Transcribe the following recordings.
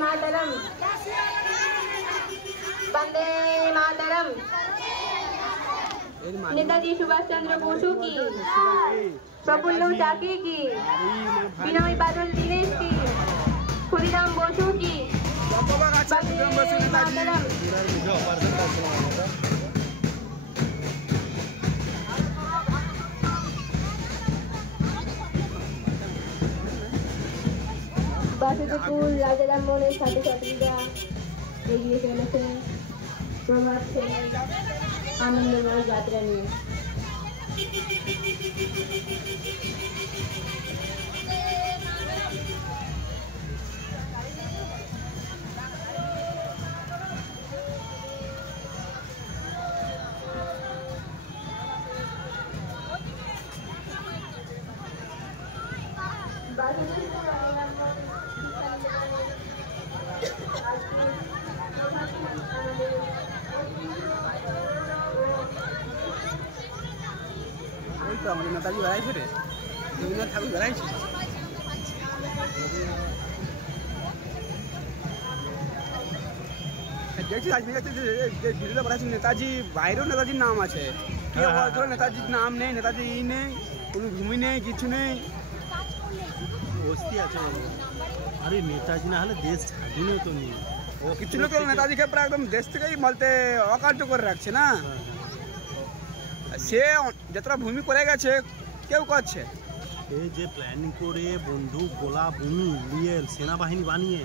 मातरम वंदे मातरम। नेताजी सुभाष चंद्र बोसो की, प्रफुल्ल चाकी की, विनय बादल दिनेश की, खुदीराम बोसो की, वंदे मातरम। বাসুদেবপুর রাজা রামমোহনের ছাত্রছাত্রীরা এগিয়ে চলেছে প্রভাত ফেরি আনন্দময় যাত্রা নিয়ে। नेताजी बेড়াই রে রবীন্দ্রনাথ ঠাকুর বেড়াইছে দেখছি আজ ভিডিওটা বেড়াচ্ছি নেতাজি বাইরেও নেতাজির নাম আছে কেউ ধরো নেতাজির নাম নেই নেতাজি নেই কোনো ভূমি নেই কিছু নেই বস্তি আছে আরে নেতাজি না হলে দেশ স্বাধীন তো নেই কিছু লোক নেতাজিকে প্রায় একদম দেশ থেকেই বলতে অকার্য করে রাখছে না সে যতটা ভূমি করে গেছে কেউ করছে এই যে প্ল্যানিং করে বন্দুক গোলা ভূমি নিয়ে সেনাবাহিনী বানিয়ে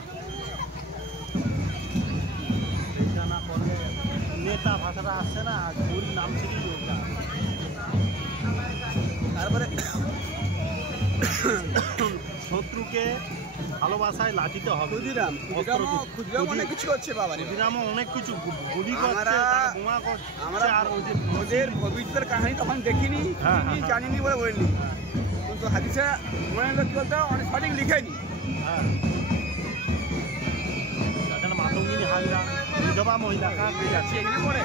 এটা না করলে নেতা ভাষাটা আসছে না ওর নাম থেকেই ওটা তারপরে শত্রুকে ভালোবাসায় লাঠিতে হবে ক্ষুদিরাম অনেক কিছু করছে বাবা ক্ষুদিরামও অনেক কিছু গুলি করছে বোমা করছে আমরা আর ওদের ভবিষ্যতের কাহিনী তখন দেখিনি জানিনি বলে বলিনি কিন্তু হাদিসে মনে হলো কি বলতো অনেক সঠিক লিখেনি হ্যাঁ মাতঙ্গিনী হাজরা বিধবা মহিলা কাজ এখানে পড়ে